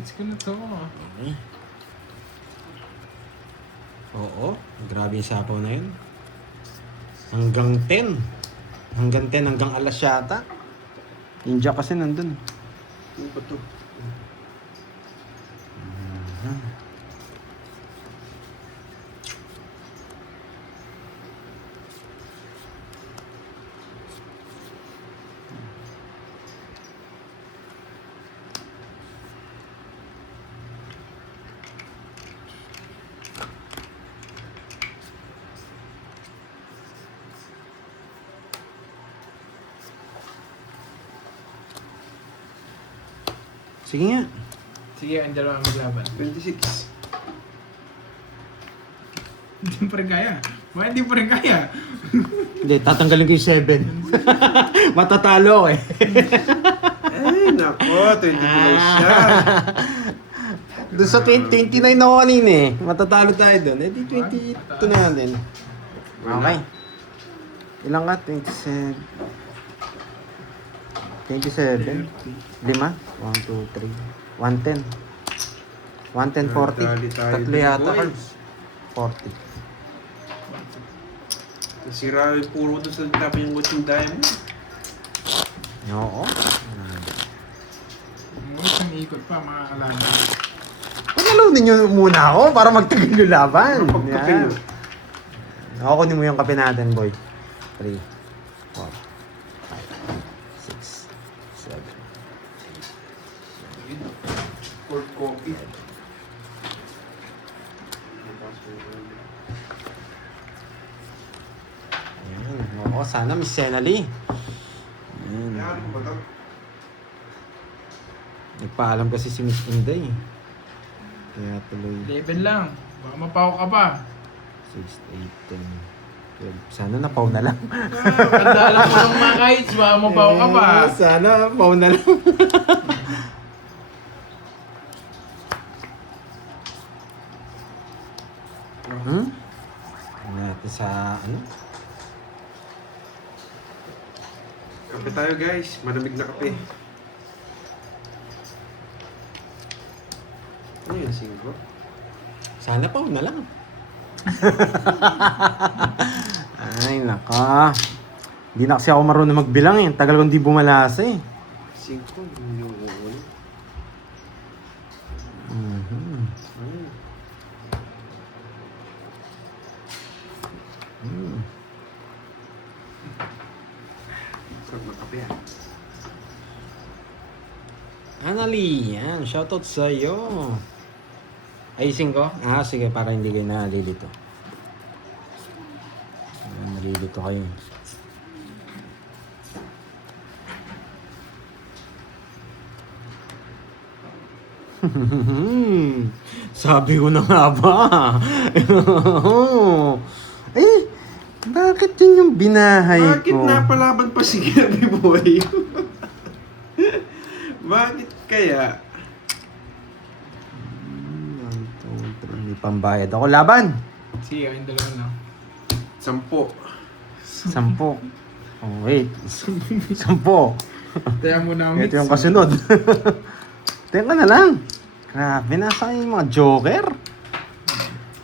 It's ko na to. Okay. Oo, grabe yung sapaw na yun. Hanggang 10. Hanggang 10, hanggang alas yata. Yung Jack kasi nandun. Ano ba to? Sige nga. Sige, ang dalawa maglaban. 26. Hindi pa rin kaya. Bakit hindi pa rin kaya? Hindi, tatanggalin ko yung 7. Matatalo eh. Ay, nako. 22 lang siya. Doon sa 29 na ako kanina eh. Matatalo tayo doon. Eh di 22 na yan din. Okay. Ilang ka? 27. 27? 5? 1, 2, 3. 110. 110, 40. Dali tayo Tatlo dito, yata boys. cards. 40. Nasira yung puro doon sa dapat yung watching diamond. Oo. Isang ikot pa, mga kalaban. Pagalunin nyo muna ako para magtagal yung laban. Ano pagkape Yan. mo? Ako, kunin mo yung kape natin, boy. 3, 4, 5, 6, 7. Cold coffee. Ayan. Oo, sana Miss Senali. Ayan. Ano ba to? Nagpaalam kasi si Miss Inday. Kaya tuloy 11 lang. Baka mapaw ka pa. 6, 8, 10, 12. Sana napaw na lang. Pagdala ko ng mga kites, baka mapaw ka pa. Sana napaw na lang. Hmm? Ano natin sa ano? Kape tayo guys. Malamig na kape. Ano yun, singko? Sana paw na lang. Ay, naka. Hindi na kasi ako marunong magbilang eh. Tagal kong di bumalasa eh. Singko? Yung ulo. Mhm. Ay. Mm. Sarap na kape ah. Anali, yan. Shoutout sa'yo. Ayusin ko? Ah, sige. Para hindi kayo nalilito. Nalilito kayo. Sabi ko na nga ba? Eh, bakit yun yung binahay Bakit ko? napalaban pa si Gabi Boy? Bakit kaya? 1, 2, 3. May pambayad ako. Laban! Sige, ang dalawa lang. 10. 10. Oh, wait. 10. Kaya muna ang Ito yung kasunod. Teka na lang. Grabe, nasa yung mga joker.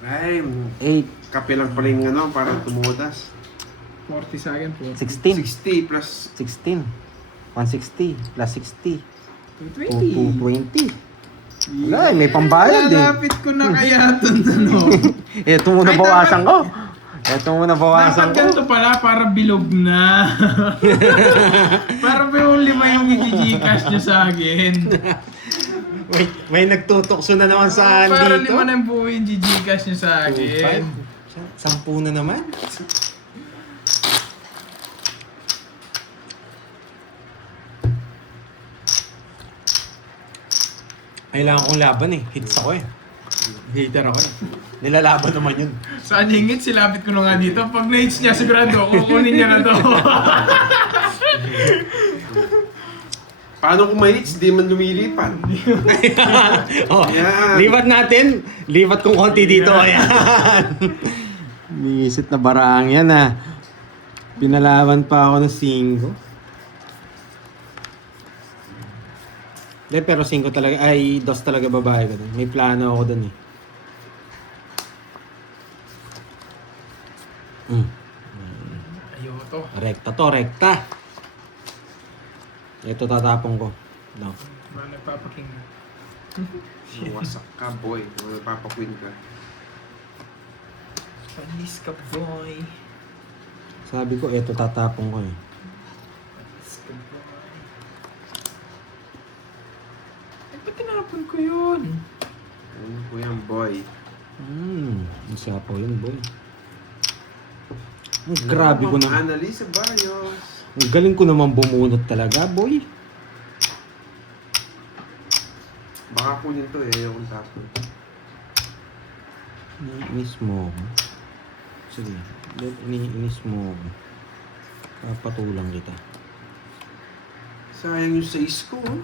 Ay, 8, kape lang pala yung ano, parang tumudas. 40 sa akin po. 16. 60 plus 16. 160 plus 60. 220. 220. Wala, may pambayad eh. Lapit ko na kaya ito. Ano? Ito muna Ay, bawasan ko. Ito muna bawasan Dapat ko. ganito pala para bilog na. Para ba yung 5 yung i-gcash nyo sa akin? May nagtutukso na naman sa Para 5 dito. na yung buo yung i-gcash nyo sa akin. 10 na naman. Kailangan kong laban eh. Hits ako eh. Hater ako eh. Nilalaban naman yun. Saan hingit? Silapit ko na nga dito. Pag na-hits niya, sigurado, kukunin niya na to. paano kung may hits, di man lumilipan? Oh, Yan. lipat natin. Lipat kong konti dito. Ayan. Bisit na barang yan ah. Pinalaban pa ako ng 5. Hindi, pero 5 talaga, ay 2 talaga babae ko dun. May plano ako dun eh. Ayoko to. Rekta to, rekta. Ito tatapong ko. No. Mga nagpapaking. Wasak ka, boy. Papakwin ka. Panis ka, boy. Sabi ko, ito tatapong ko eh. Panis ka, boy. Ay, ba't tinapon ko yun? Ano po yan, boy? Masapaw yun, boy. Ang grabe ko na. Annalisa Barrios. Ang galing ko naman bumunot talaga, boy. Baka kunin to eh. Ayokong tapon. Iniinis mo ako. Sige, iniinis mo ako. Papatulang kita. Sayang yung 6 ko, oh.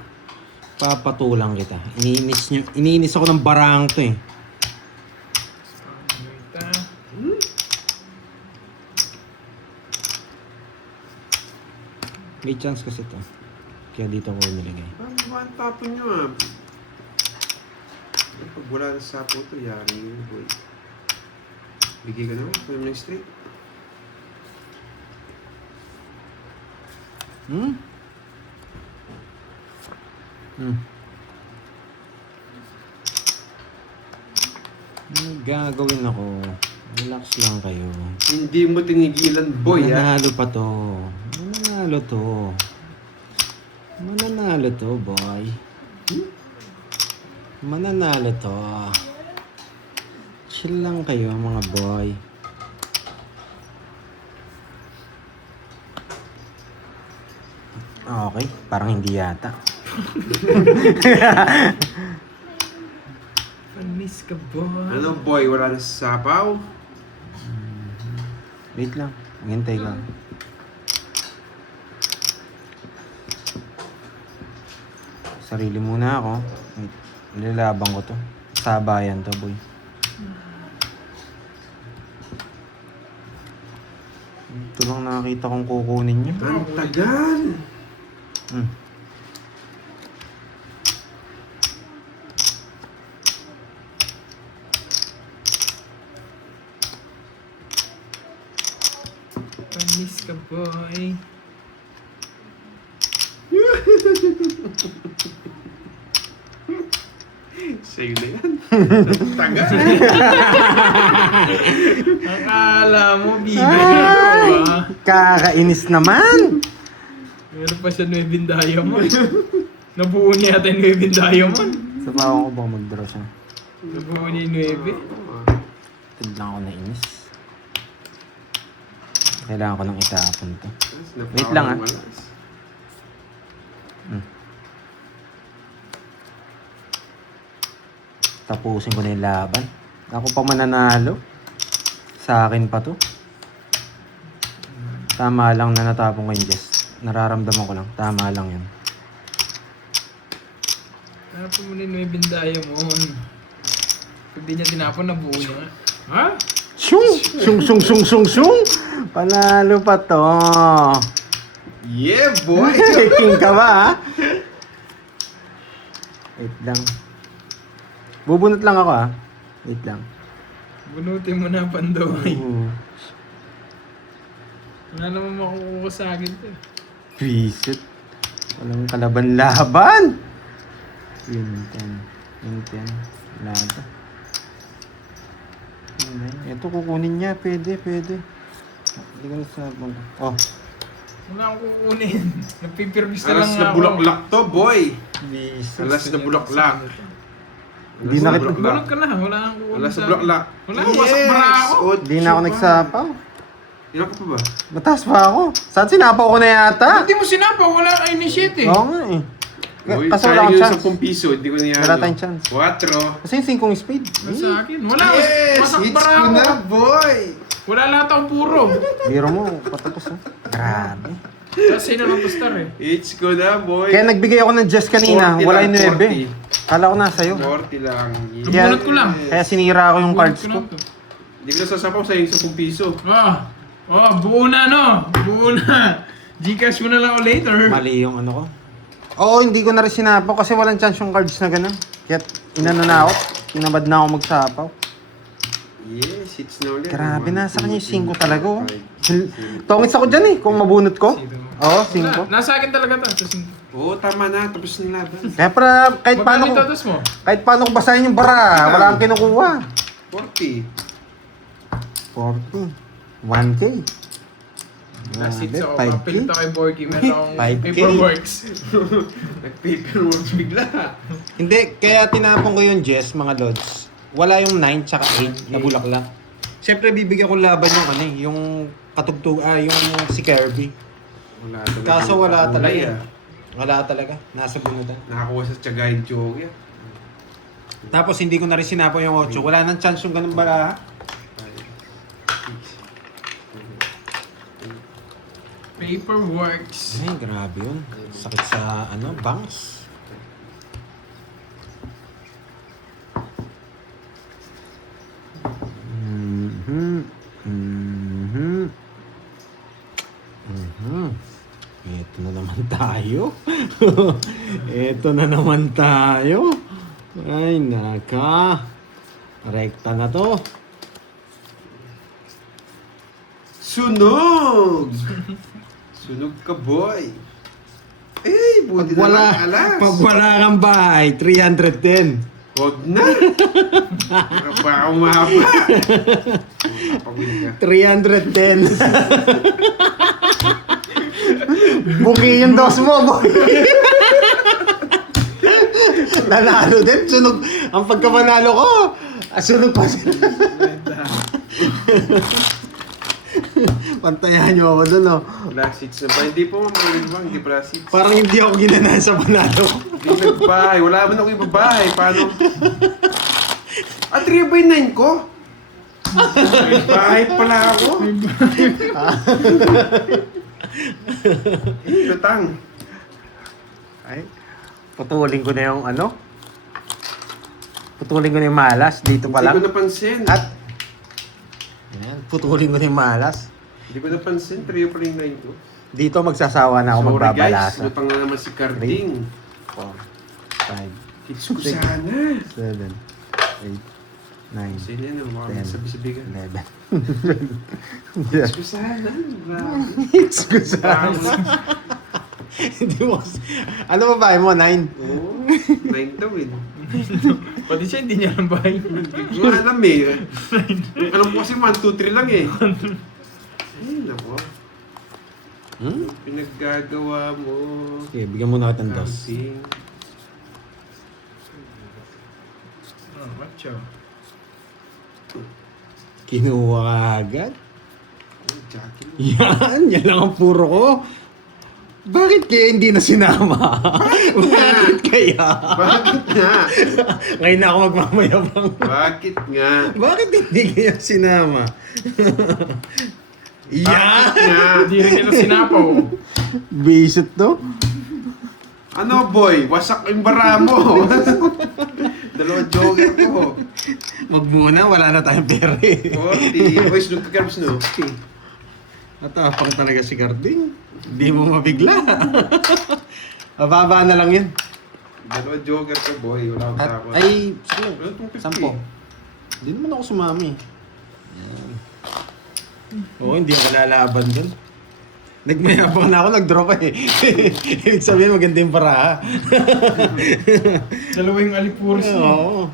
Papatulang kita. Iniinis ako ng barang to eh. May chance kasi to. Kaya dito ko nilagay. Ano ba ang tapon nyo, ah? Pag wala na sa sapo to, yari yun, boy. Bigay ka naman. Kunin mo ng straight. Ano gagawin ako? Relax lang kayo. Hindi mo tinigilan, boy, ah. Mananalo pa to. Mananalo to. Mananalo to, boy. Mananalo to. Chill lang kayo, mga boy. Okay, parang hindi yata. Panis ka, boy. Ano, boy? Wala na sa sapaw? Wait lang, hintay ka. Sarili muna ako. Wait, nilalaban ko to. Sabayan to, boy. Ito lang nakakita kong kukunin niyo. Ang tagal! Panis ka, boy. Sa'yo na yan. Tagal! Akala mo, bibigyan ko, ah. Kakainis naman! Meron pa siya 9 diamond. Nabuo niya yata yung 9 diamond. Sabawan ko ba mag-draw siya? Nabuo niya yung 9. Tignan ako nainis. Kailangan ko nang itapon to. Wait lang, ah. Tapusin ko na yung laban. Ako pa mananalo. Sa akin pa to. Tama lang na natapon ko yung Jess. Nararamdaman ko lang. Tama lang yun. Tinapon mo na yung 9 diamond. Pag di niya tinapon, nabuo niya nga. Ha? Shung! Shung, shung, shung, shung, shung! Panalo pa to. Yeah, boy! King ka ba, ha? Wait lang. Bubunot lang ako, ha? Wait lang. Bunutin mo na, Pandoy. Oo. Wala naman makukuha sa akin to. Visit. Walang kalaban-laban. Yun, 10. Wala ito. Ito kukunin niya. Pwede. Hindi ko na sabi. Oh. Wala akong kukunin. Nagpipirmis na lang Alas na ako. bulaklak to, boy! Visit. Alas na bulaklak. Hindi na kita- Bunot ka lang. Wala akong kukunin Alas sa na bulaklak. Wala akong wasak bara ako. Hindi na ako nagsapaw. Ilan ka pa ba? Mataas pa ako. Saan sinapaw ko na yata? Hindi mo sinapa. Wala ka initiate eh. Oo nga eh. Uy, Kasi wala sayang akong yung chance. 10 piso. Hindi ko niya Wala tayong chance. 4. Kasi yung 5 speed. Wala sa akin. Wala. Yes! Wasak Hits bara ko ako. na, boy! Wala lahat akong puro. Biro mo, patapos ha. Grabe. Kasi sino lang to star eh. Hits ko na, boy! Kaya nagbigay ako ng Jess kanina. 40 Wala lang, yung 9. 40. Kala ko nasa iyo. 40 lang. Kaya, Bunot ko lang. kaya sinira ko yung Bunot cards ko ko. lang to. Hindi ko nasasapaw sa yung 10 piso. Buo na no. Buo na. Gcash mo na lang ako later. Mali yung ano ko. Oo, hindi ko na rin sinapaw kasi walang chance yung cards na gano'n. Kaya inano na ako. Tinabad na ako magsapaw. Yes, it's na ulit. Grabe na, sa kanya yung 5 talaga oh. 5. Tongits ako dyan eh, kung mabunot ko. Oo, 5. Nasa akin talaga to. Sa Oo, tama na. Tapos ng laban. Kaya para kahit paano Magkano ko, itatos mo? kahit paano ko basahin yung bara, wala kang kinukuha. 40. 40. 1K. Last hits ako. 5K. Mapilit ako kay Borgie. Meron akong 5K. paperworks. Nag-paperworks bigla. Hindi, kaya tinapon ko yung Jess, mga lods. Wala yung 9 tsaka 8 na bulaklak. Siyempre, bibigyan ko laban yung ano eh, yung yung si Kirby. Wala talaga. Kaso wala Kulay, talaga. Wala talaga. Nasa bunutan. Nakakuha sa Tiagay Jogi. Tapos hindi ko na rin sinapo yung 8. Wala nang chance yung ganun bala. Paperworks. Ay, grabe yun. Sakit sa bangs. Ito na naman tayo. Ito na naman tayo. Ay, naka. Rekta na to. Sunog! Sunog ka, boy. Eh, buti na lang alas. Pag wala kang bahay, 310. Huwag na. Baka umaba. Pagwili ka. 310. Buki yung dos mo, boy. Nanalo din. Sunog. Ang pagkamanalo ko, sunog pa sila. Pantayahan niyo ako doon, oh. Last seats na ba? Hindi po, bang hindi pa last seats. Parang hindi ako ginana sa panalo. Hindi nagbahay. Wala man ako ibabahay. Paano? 3/9 ko? May bahay pala ako. Lutang. Ay, putulin ko na yung putulin ko na yung malas. Dito pa Hindi ko lang. napansin. At, ayan, putulin ko na yung malas. Hindi ko napansin. 3/9 ko. Dito magsasawa na ako Sorry guys. magbabalasa. Lutang na naman si Carding. 4, 5, Kids ko sana. 7, 8, 9, Sino yan? Baka 10, sabi-sabi ka. 11. Kids ko sana. Grabe. Hits ko sana. Hindi mo kasi... Ano ba bahay mo? 9? Oo. 9 daw eh. Pati siya hindi niya alam bahay. Hindi ko alam eh. Alam ko kasi 1, 2, 3 lang eh. Ay, nako. Pinaggagawa mo. Okay, bigyan mo na kita ng dos. Camping. Oh, macho. Kinuha ka agad. Ay, Jackie. Yan lang ang puro ko. Bakit kaya hindi na sinama? Bakit kaya? Bakit nga? Ngayon na ako magmamayabang. Bakit nga? Bakit hindi kaya sinama? Bakit nga? Hindi rin nila sinapaw. Bisot to. Ano boy? Wasak yung bara mo. Dalawang jogger ko. Wag muna, wala na tayong pera eh. 40. Boy, sunod ka Carps no? Natapang talaga si Carding. Hindi mo mabigla. Mababa na lang yun. Dalawang jogger ko boy. Wala akong At, takot. ay, Ano itong 50? 10. Hindi naman ako sumami. Yan. Oo, hindi ako lalaban dun. Nagmayabang na ako, nag-draw ka eh. Ibig sabihin, maganda yung para. Dalawa yung alipuros niya. Oo.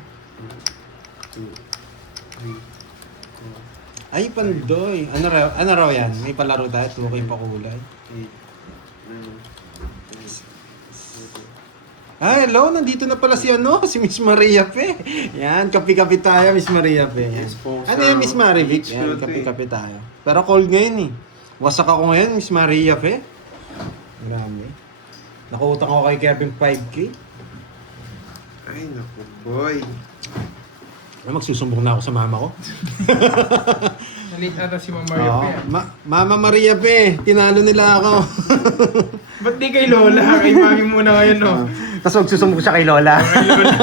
Ay, Pandoy. Ano raw yan? May palaro tayo, 2K pa kulay. Ah, hello, nandito na pala si si Miss Maria Pe. Yan, kapi-kapi tayo, Miss Maria Pe. Yan. Yes po, Ano yan, Miss Marivic? Beach Yan, Club, kapi-kapi tayo. Pero cold ngayon eh. Wasak ako ngayon, Miss Maria Pe. Marami. Nakuutang ako kay Kevin 5K. Ay, naku boy. Ay, magsusumbong na ako sa mama ko. Nalit ata si Mama Mario Oo. pa yan. Mama Maria Pe, tinalo nila ako. Ba't di kay Lola? Kay Mami muna ngayon, no? Tapos magsusumbong siya kay Lola. Kay Lola.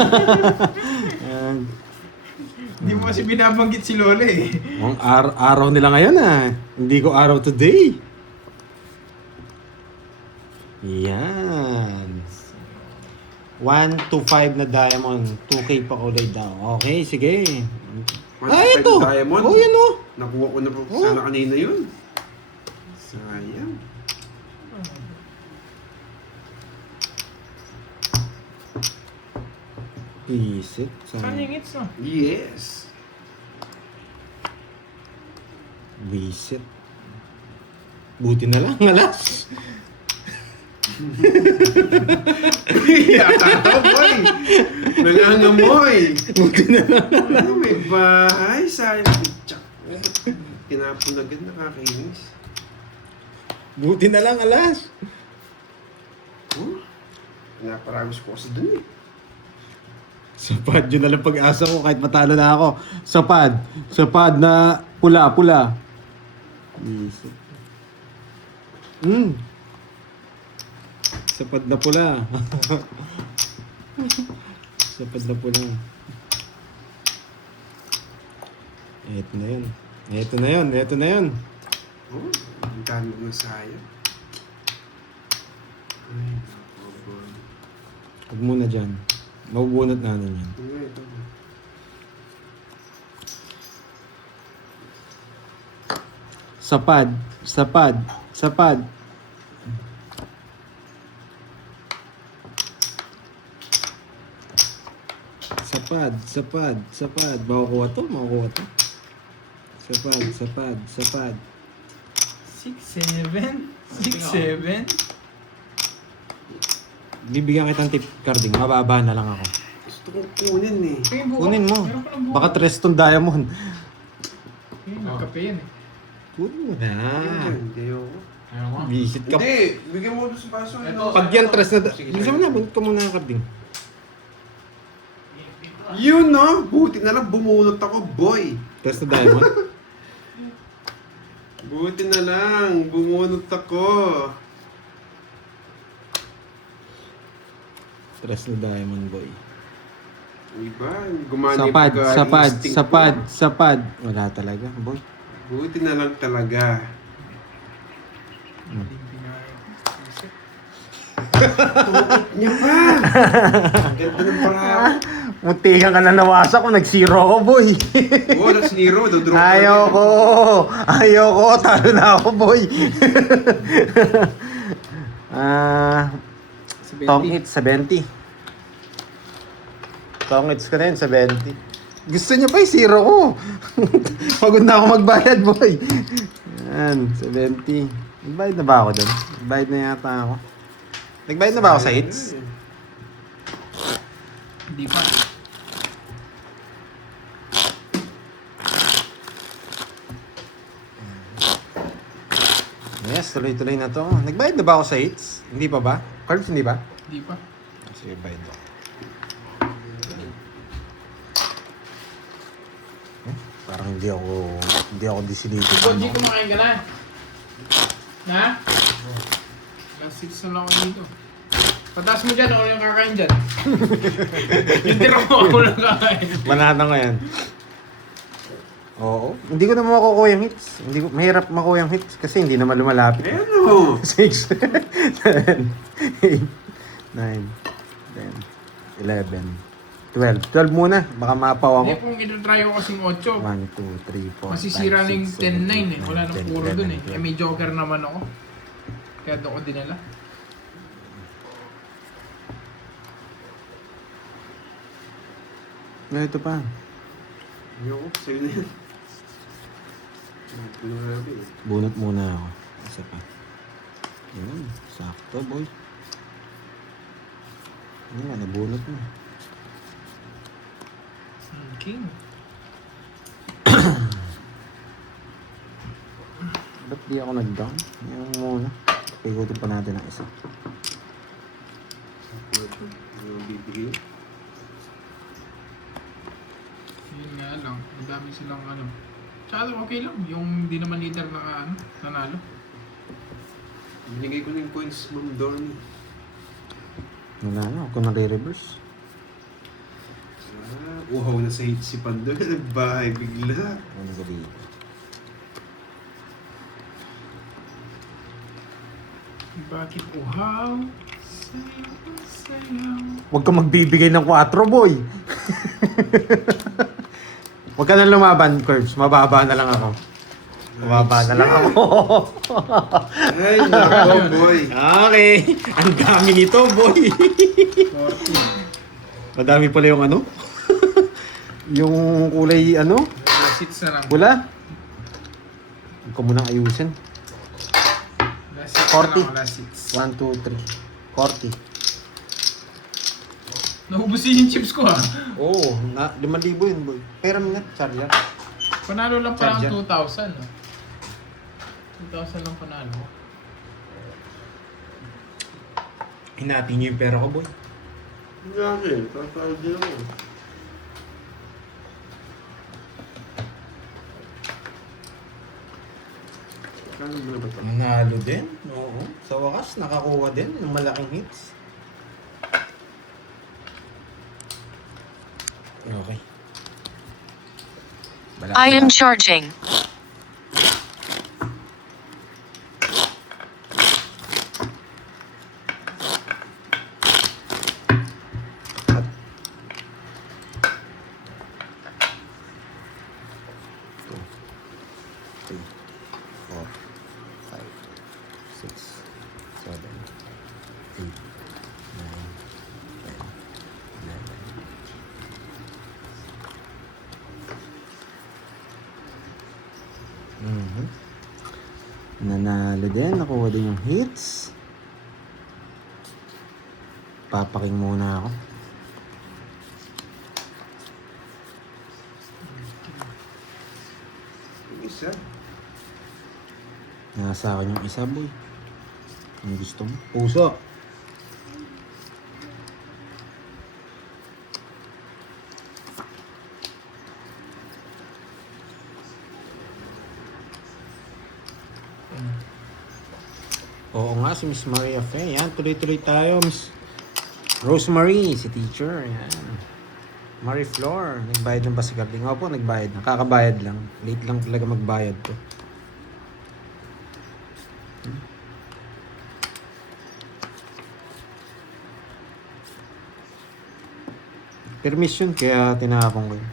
Yan. Hindi mo kasi binabanggit si Lola eh. Ang araw nila ngayon ah. Hindi ko araw today. Yan. 1 to 5 na diamond. 2K pa kulay daw. Okay, sige. 1 to Ay, 5 ito! na diamond. Oh, yan oh! Nakuha ko na po Oh. sana kanina yun. Sayang. Isit. Saan yung hits, no? Yes. Visit. Buti na lang, alas. Yata daw, boy. Nangangamoy. Buti na lang. Ano, may bahay. Sayang. Tsak. Tinapon agad, nakakainis. Buti na lang, alas. Pinaparagos ko kasi dun eh. Sapad, yun na lang pag-asa ko kahit matalo na ako. Sapad. Sapad na pula-pula. Visit. Sapad na pula. Sapad na pula. Ito na yun. Ito na yun. Ito na yun. Oh, ang dami ng sayang. Ay, nako. Huwag muna dyan. Mabubunot natin yan. Ito. Sapad. Sapad. Sapad. Sapad. Sapad. Sapad. Makukuha to. Makukuha to. Sapad. Sapad. Sapad. 6-7? 6-7? Bibigyan kitang tip, Carding. Mababa na lang ako. Gusto kong kunin eh. Kunin mo. Meron pa ng buo. Baka 3 tong diamond. Ayun, nagkape yan eh. Kunin mo na. Hindi ako. Ayaw ko. Visit ka. Hindi, bigyan mo doon sa baso. Ito. Pag yan 3 na... Sige, Bilisan mo na. Bunot ka muna, Carding. Yun no, buti na lang bumunot ako, boy. 3 na diamond. Buti na lang, bumunot ako. 3 na diamond, boy. Iba, gumana yung Sapad. Sapad. instinct ko. Sapad. Sapad. Wala talaga, boy. Buti na lang talaga. Niya pa! Ganda ng parang. Muntikan ka na nawasak ko. Nag-zero ako, boy. Oo, that's zero. Dodrop Ayoko. Ayoko. Talo na ako, boy. Tong hits, 70. Tong hits ko na yun, 70. Gusto niya pa yung zero ko. Pagod na ako magbayad, boy. Yan, 70. Nagbayad na ba ako doon? Nagbayad na yata ako. Nagbayad na ba ako sa hits? Hindi pa. Yes, tuloy-tuloy na to. Nagbayad na ba ako sa hits? Hindi pa ba? Cards, hindi ba? Hindi pa. Sige, bayad ako. Parang hindi ako disilited. Boji, kumakain ka na. Na? Last 6 na lang ako dito. Pataas mo dyan, ako yung kakain dyan. Yung tira mo, ako lang kakain. Manata ko yan. Oo. Hindi ko naman makukuha yung hits. Hindi ko, mahirap makuha yung hits kasi hindi naman lumalapit. Ano? 6, 7, 8, 9, 10, 11, 12. 12 muna. Baka mapaw ako. Hindi, kung ito-try ko kasing 8. 1, 2, 3, 4, Masisira na yung 10-9 eh. Wala nang 10, puro dun eh. 11, Eh, may joker naman ako. Kaya doon ko dinala. Ito pa. Ayoko, sa'yo na yan. Ano na natin eh. Bunot muna ako. Isa pa. Yun. Sakto, boy. Ano, nabunot mo. King. Ba't di ako nag-down? Yan muna. Pigutin pa natin ang isa. Ano bibigay? Yun nga lang. Madami silang ano. Tsaka okay lang. Yung di naman leader na nanalo. Binigay ko na yung coins, Ma'am Dormy. Wala na. Ako nare-reverse. Uhaw na sa hit si Pandor. Nagbahay bigla. Ano ba dito? Bakit uhaw sa Huwag ka magbibigay ng 4, boy. Huwag ka na lumaban, Curbs. Mababa na lang ako. Mababa na lang ako. Ay, nako, boy. Okay. Ang dami nito, boy. 40. Madami pala yung ano? Yung kulay ano? Last hits na lang. Pula? Huwag ko munang ayusin. Last hits 40. na lang. Last hits. 1, 2, 3. 40. Naubusin yung chips ko ha. Oo, 5,000 yun, boy. Pera mo nga, Charger. Panalo lang parang Charger. 2,000 no? 2,000 lang panalo. Hinati niyo yung pera ko, boy. Hindi akin. Tatawag din ako. Kano mo na ba ito? Nanalo din. Oo. Sa wakas, nakakuha din ng malaking hits. Okay. I am charging. Nanalo din. Nakuha din yung hits. Papaking muna ako. Yung isa. Nasa akin yung isa, boy. Ang gusto mo? Puso. Oo nga, si Miss Maria Faye. Yan, tuloy-tuloy tayo, Miss Rosemary, si teacher. Yan. Marie Flor, nagbayad ng ba si Garding? Opo, nagbayad na. Kakabayad lang. Late lang talaga magbayad to. Permission, kaya tinapon ko yun.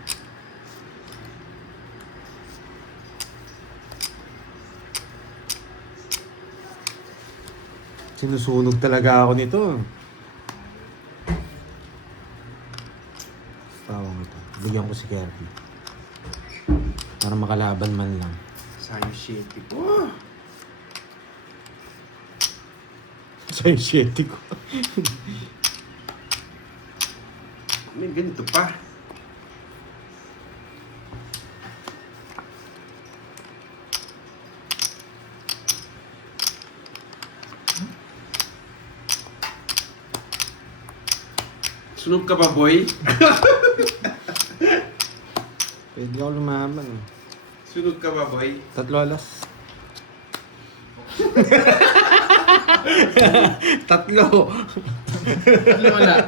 Sinusunog talaga ako nito. Tawang ito. Bigyan ko si Kirby. Para makalaban man lang. Sayang shitty ko. Sa yung shitty ko. May ganito pa. Sunog ka pa, boy? Pwede ako lumaban. Sunog ka pa, boy? 3 alas. 3. Ano wala?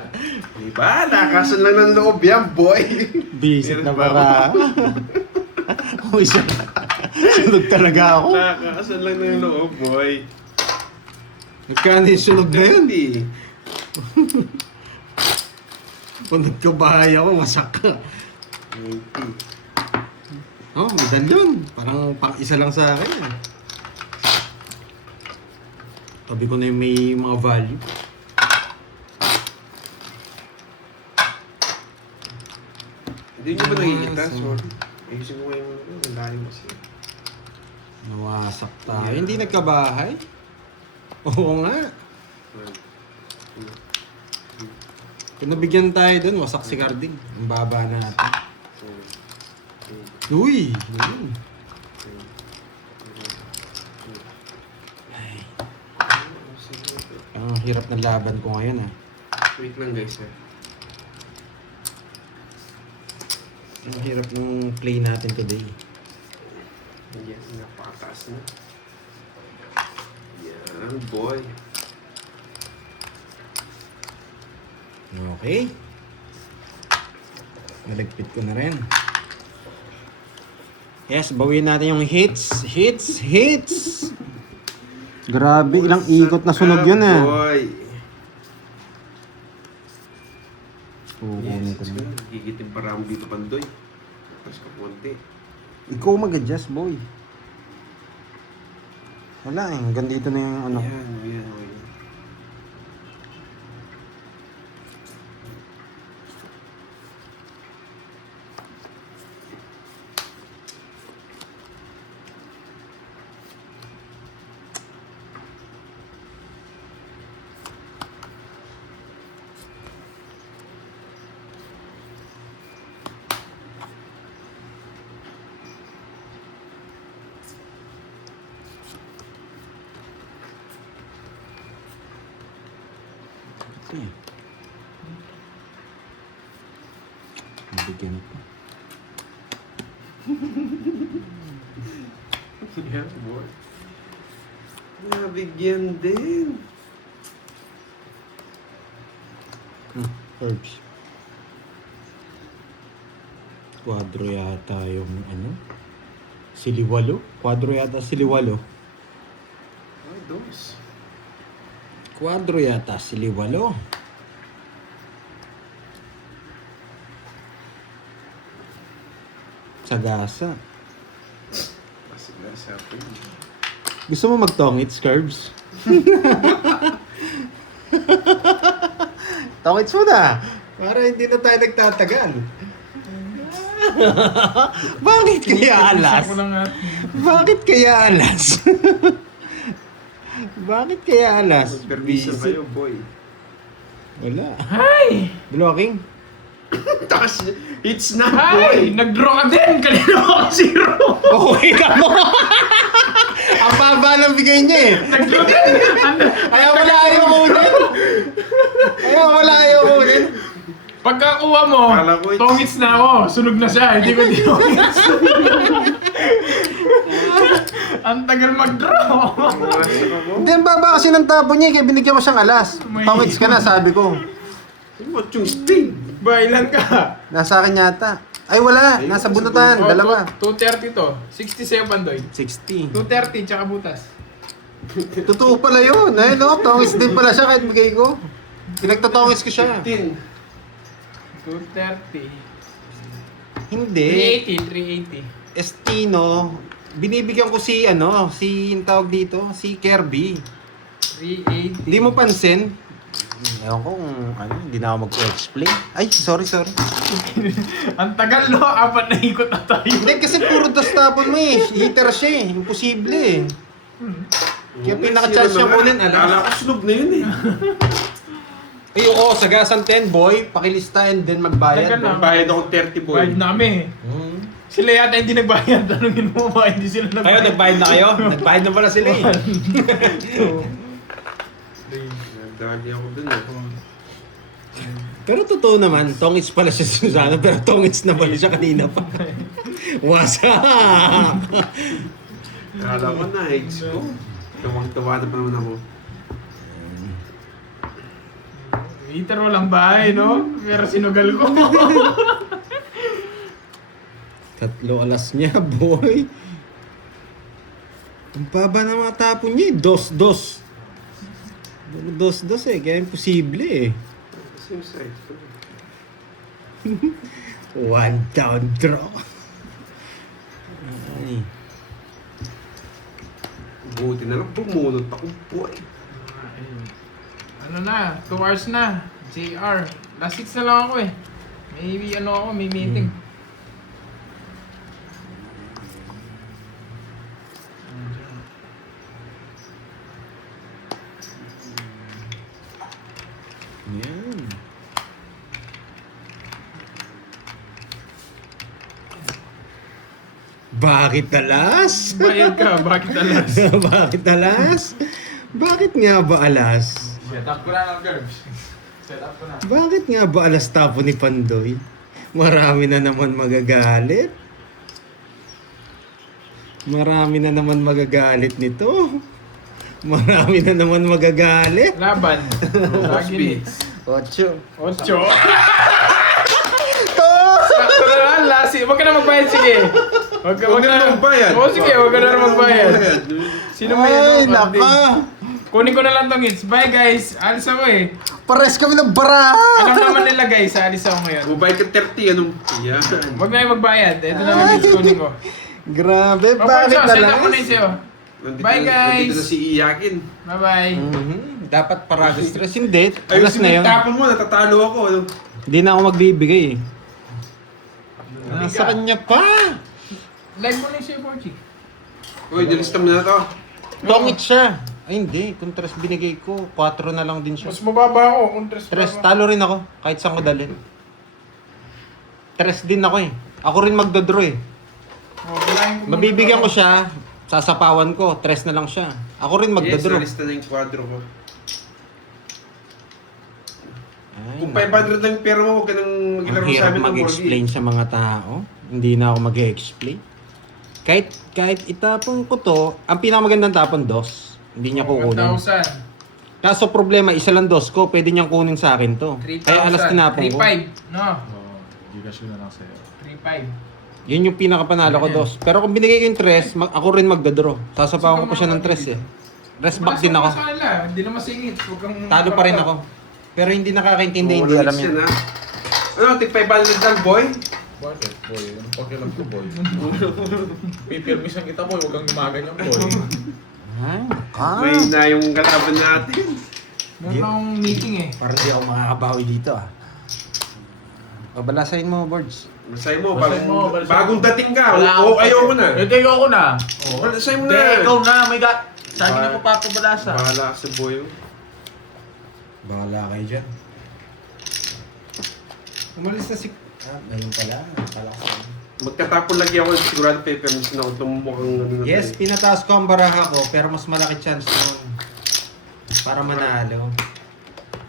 Diba? Nakasan lang ng loob yan, boy. Bisit na para. Kung isa. Sunog talaga ako. Nakasan lang ng loob, boy. Nagkano yung sunog na yun? Hindi. Kung nagkabahay ako, wasak ka. 90. Oh, medalyon. Parang pang isa lang sa akin. Tabi ko na yung may mga value. Hindi nyo ba nakikita? Sorry. Ayusin ko ngayon. Ang lalim kasi. Nawasak tayo. Hindi nagkabahay? Oo nga. Kung nabigyan tayo dun, wasak si Carding. Ang baba natin. Uy! Yun. Ay. Ang hirap ng laban ko ngayon ah. Wait lang guys. Ang hirap ng play natin today. Ayan, napakataas na. Yan, boy. Okay. Nalagpit ko na rin. Yes, bawin natin yung hits. Hits! Hits! Grabe, ilang ikot na sunog yun ah. Boy. dito, Pandoy. Tapos ka konti. Ikaw mag-adjust, boy. Wala eh. Hanggang dito na yung ano. Ayan, ayan, ayan. Ito eh. Bigyan ito. Yeah, boy. Nabigyan din. Herbs. Quadro yata yung ano? Siliwalo? Quadro yata siliwalo. Ay, dos. Quadro yata siliwalo. Sagasa. Kasi nasa akin. Gusto mo mag-tongits, Curbs? Tongits mo na! Para hindi na tayo nagtatagal. Bakit kaya alas? Ako lang nga. Bakit kaya alas? Bakit kaya alas? Permiso Busy. kayo, boy. Wala. Hi! Blocking? Tapos, it's not, Hi! boy. Nag-draw ka din! Kanina ako zero! Okay ka mo! Ang baba ng bigay niya eh. Nag-draw din! Kaya wala ayaw kunin. Kaya wala ayaw kunin. Pagkakuha mo, Kala ko, tongits na ako. Sunog na siya. Hindi ko tinongits. Ang tagal mag-draw. Umasa ka mo. Hindi, ang baba kasi ng tapo niya eh, kaya binigyan ko siyang alas. Tongits ka na, sabi ko. What yung spin? Bailan ka. Nasa akin yata. Ay wala, nasa bunutan, Oh, dalawa. 230 to. 67 Pandoy. 60. 230 tsaka butas. Totoo pala yun. Ay no, tongits din pala siya kahit bigay ko. Pinagtotongits ko siya. 15. 230. Hindi. 380. Estino, binibigyan ko si ano, si yung tawag dito, si Kirby. 380. Hindi mo pansin? Ewan ko kung ano, hindi na ako mag-explain. Ay, sorry. Ang tagal no, 4 na ikot na tayo. Hindi, kasi puro dos tapon mo eh. Heater siya eh. Imposible eh. Kaya pinaka-charge niya kunin, alam. Kala ko sunog na yun eh. Ay, oo, sagasan 10, boy. Pakilista and then magbayad. Teka lang. Bayad akong 30, boy. Bayad na kami. Hmm. Sila yata hindi nagbayad. Tanungin mo ba, hindi sila Kayo, nagbayad. nagbayad na kayo? Nagbayad na pala sila eh. 3, Nagdali ako dun eh. Pero totoo naman, tongits pala siya sa Susana, pero tongits na pala siya kanina pa. Wasak! Kala ko na, heads ko. Tawang-tawa na pa naman ako. Heater walang bahay, no? Pero sinugal ko. 3 alas niya, boy. Ang baba na mga tapon niya eh. Dos. Dos eh. Kaya imposible eh. Same side ko. 1 down draw. Ay. Buti na lang bumunot ako, boy. Ano na, 2 hours na. JR. Last 6 na lang ako eh. May meeting. Yan. Bakit alas? Bayad ka, bakit alas? Bakit alas? Bakit nga ba alas? Set up ko na ng curves. Set up ko na. Bakit nga ba alas tapo ni Pandoy? Marami na naman magagalit. Marami na naman magagalit nito. Marami na naman magagalit. Laban. Lagi ni. 8. 8. Sakto na lang, lasi. Huwag ka na magbayad, sige. Huwag ka na magbayad. Oo, sige, huwag ka na magbayad. Sino may Ay, ano? naka. Kunin ko na lang tong hits. Bye guys. Alis ako eh. Pares kami ng baraha! Alam naman nila guys, alis ako ngayon. Mobile ka 30, anong... Yan. Huwag na yung magbayad. Ito na lang hits kunin ko. Grabe, bakit Bakit na Set lang? up ko na yun sa'yo. Bye, guys. Nandito na si Iyakin. Bye-bye. Dapat parado stress. Hindi, alas Ayusin na mo yun. yung tapon mo, natatalo ako. Ano? Hindi na ako magbibigay eh. Nasa kanya pa! Like mo na yung sa'yo, Porchi. Uy, dilista mo na to. Tongit siya. Ay hindi, kung 3 binigay ko, 4 na lang din siya. Mas mababa ako kung 3, tres talo rin ako. Kahit saan ko dalhin. 3 din ako eh. Ako rin magdodraw eh. Mabibigyan ko siya, sasapawan ko, 3 na lang siya. Ako rin Yes, magdodraw. nalista na yung quadro ko. Ay, Kung 500 lang yung pera mo, huwag ka nang ang maglaro sa hirap amin ng mag-explain sa mga tao. Hindi na ako mag-explain. Kahit itapon ko to, ang pinakamagandang tapon, dos. Hindi niya kukunin. 1,000. Kaso problema, isa lang dos ko, pwede niyang kunin sa akin to. 3,000. Kaya alas tinapon ko. 3,500. No? Gcash ko na lang sa'yo. 3,500. Yun yung pinakapanalo ko, dos. Pero kung binigay ko yung tres, ako rin magdadraw. Sasapawan ko pa siya ng tres eh. Rest back din ako. Sa kanila, hindi na masingit. Huwag kang... Talo pa rin ako. Pero hindi nakakaintindi, hindi alam yan. Ano, tig 500 lang, boy? Bakit, boy? Anong pakialam ko, boy? Pipirmisan kita, boy. Huwag kang gumaganyan, boy. Ay, May na yung kalaban natin. Meron akong meeting eh. Parang di ako makakabawi dito ah. Babalasain mo, Boards. Masay mo, Basahin mo, basahin mo. bagong dating ka. Wala Oo, akong- ayaw ko na. Hindi, ayoko na. Oo. Basahin mo Hindi, na. ikaw na. May Sa akin ako papabalasa. Bahala ka sa boy. Bahala kayo dyan. Umalis na si... Ah, ngayon pala. Palakas. Magkatapon lagi ako, sigurado paperless na ako. Tumukhang ano na Yes, tayo. pinataas ko ang baraha ko, pero mas malaki chance nun. Para manalo.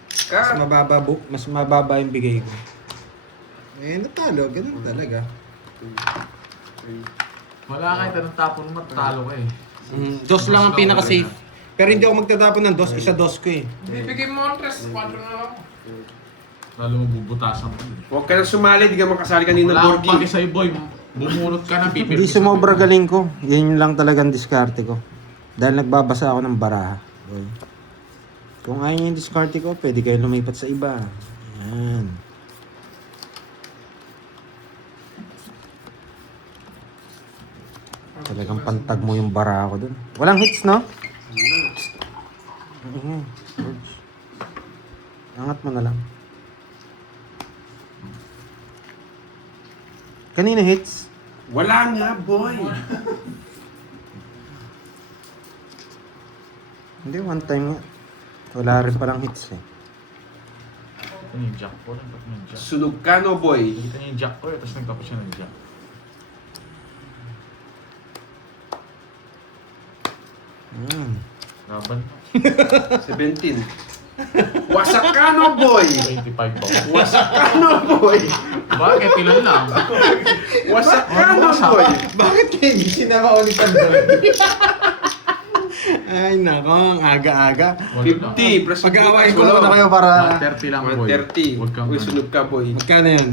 Mas Ka, mababa, mas mababa yung bigay ko. Eh, natalo. Ganun talaga. Wala kahit anong tapon mo, talo ka eh. Dos lang ang pinaka-safe. Pero hindi ako magtatapon ng dos, isa dos ko eh. Bibigay mo ang 3, 4 na lang ako. Lalo mo bubutasan mo. huwag ka na sumali, di ka makasali kanina, Wala akong pake Borgie. sa'yo, boy. Bumunot ka na, pipirmisan. Hindi sumobra galing ko. Yan lang talagang diskarte ko. Dahil nagbabasa ako ng baraha. Boy. Kung ayaw niyo yung diskarte ko, pwede kayo lumipat sa iba. Yan. Talagang pantag mo yung baraha ko dun. Walang hits, no? George. Angat mo na lang. Kanina hits? Wala nga, boy. Hindi, one time nga. Wala rin palang hits eh. Ito yung jack ko. Nagtapos niya yung jack. Sunog ka, no, boy. Nakita niya yung jack ko eh, tapos nagtapos siya ng jack. Laban na. 17. Wasak ka, no, boy. 25 ba? Wasak ka, no, boy. Bakit? Ilan lang? Wasak ka, no, boy. Bakit hindi sinama ulit ang doon? Ay nako, ang aga-aga. 50 plus Pag-aawain ko muna kayo para... 30 lang, boy. 130. Huwag kang... Uy, sunog ka, boy. Magkano yun?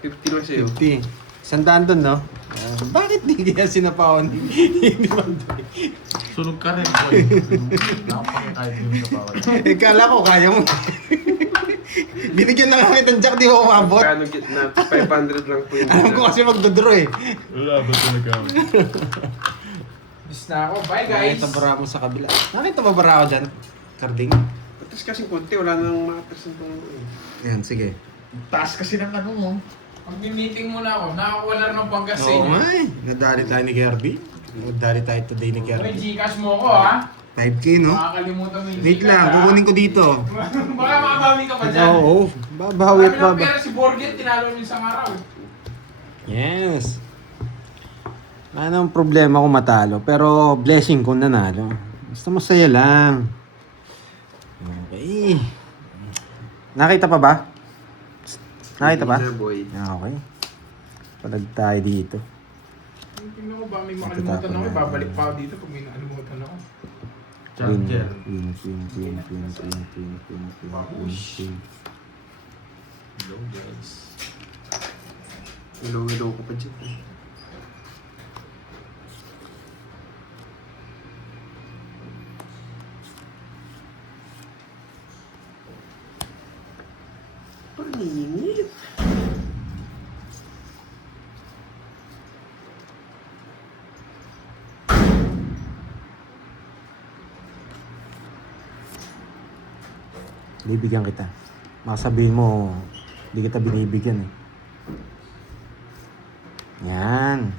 50 lang sa'yo. 50. Sandaan doon, no? Bakit hindi kaya sinapawan? Hindi man doon. Sunog ka rin, boy. Nakapakit din sa bawal. Eh, kala ko kaya mo. Binigyan na kami ng jack, di mo umabot. Kano na 500 lang po yun. Alam ko kasi magdodraw eh. Wala ba talaga? Bis na ako. Bye guys. Nakita bara mo sa kabila. Nakita ba bara ako dyan? Karding? Tapos kasing konti, wala nang mga presentong Yan, sige. Taas kasi ng ano mo. Mag-meeting muna ako. Nakakuha na rin ng panggasin. Oo nga eh. Nadali tayo ni Kirby. Nadali tayo today ni May Kirby. Gcash mo ako ha. 5K, no? Makakalimutan mo yung Wait Gcash, lang, ha? kukunin ko dito. Baka makabawi ka pa dyan. Oo, babawi Marami pa ng ba? pera si Borget, tinalo niyo isang araw. Yes. Ano ang problema kung matalo, pero blessing kung nanalo. Basta masaya lang. Okay. Nakita pa ba? Nakita ba? boy. Okay. Palag tayo dito. Tingnan ko ba may makalimutan ako. Babalik pa ako dito pag may nakalimutan ako. Charger. Win. Hello, guys. Hello ko pa dyan. Bibigyan kita. Makasabihin mo, hindi kita binibigyan eh. Yan.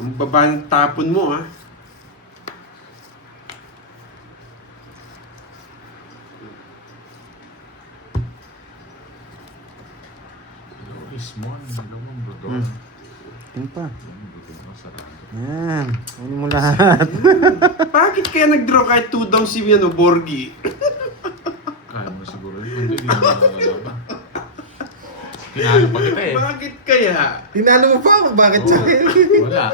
Ang baba ng tapon mo, ha? Ismon, dalawang buto. Yan pa. Dalawang buto na sarado. Yan. Kunin mo lahat. Bakit kaya nag-draw kahit 2 down si Borgi? Kaya mo siguro yun. Hindi na nalalaman. Tinalo pa kita eh. Bakit kaya? Tinalo mo pa ako. Bakit sa akin? Wala.